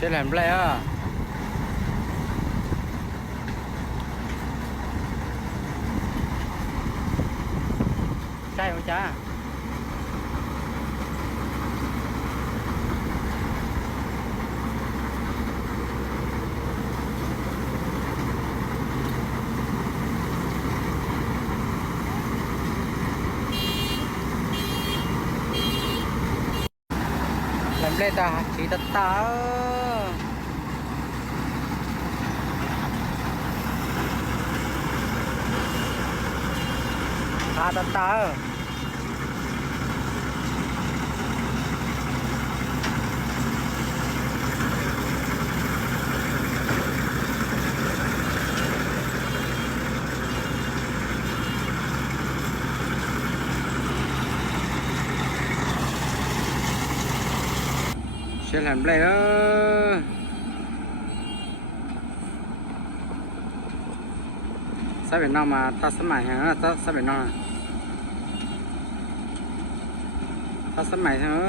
sẽ làm play á. Trai không cha. Làm play ta chỉ ta ta. Ta ta. Sẽ làm play đó. Sao Việt Nam mà ta sắm mày hả? Ta sao Việt Nam à? Ta sắm mày hả?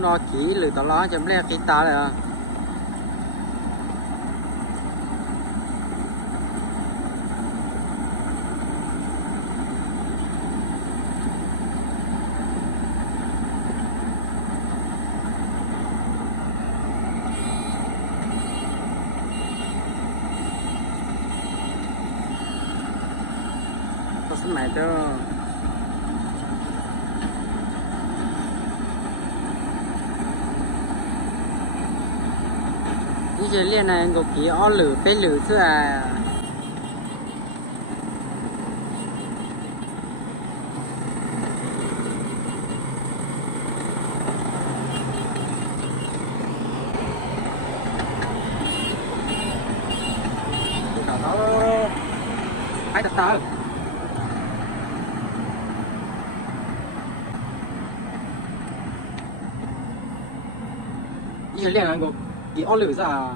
Nó chỉ lười tao lo chấm le cái ta này à. Tao sắm mày cho. Bây giờ liên này có kỹ ó lử bê lử chứ à. Đó ai đặt tờ. Bây giờ liên này có kỹ ó lử chứ à.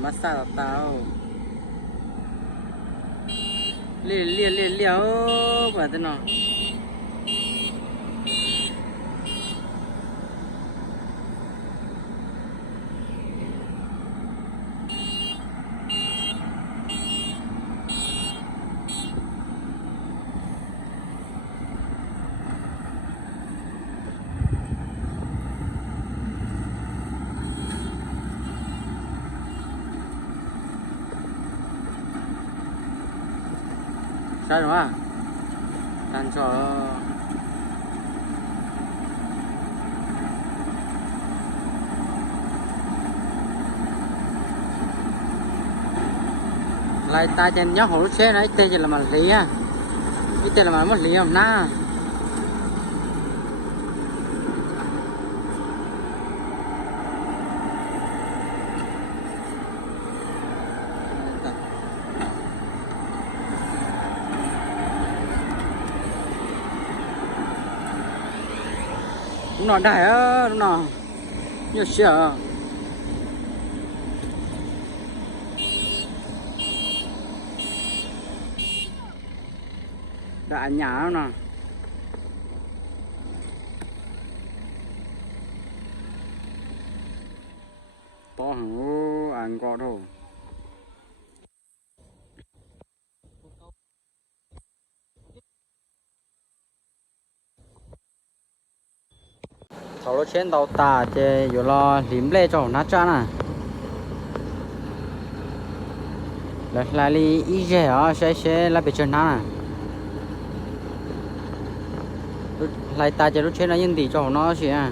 Massage tao liền và thế nào sao đúng không? Tan cho lại ta trên nhóc hổ xe này tên là mà lý à, cái tên là mà mất lý không na. Nó đại á, nó nhiều sợ. đã nhả nó to hẳn ăn gọt thôi thầu nó trên tàu tà chế rồi lo liếm lê cho nó cha nè lại đi ý dễ ở sẽ là bị chân nó nè lại ta chế lúc trên nó nhân tỷ cho nó gì à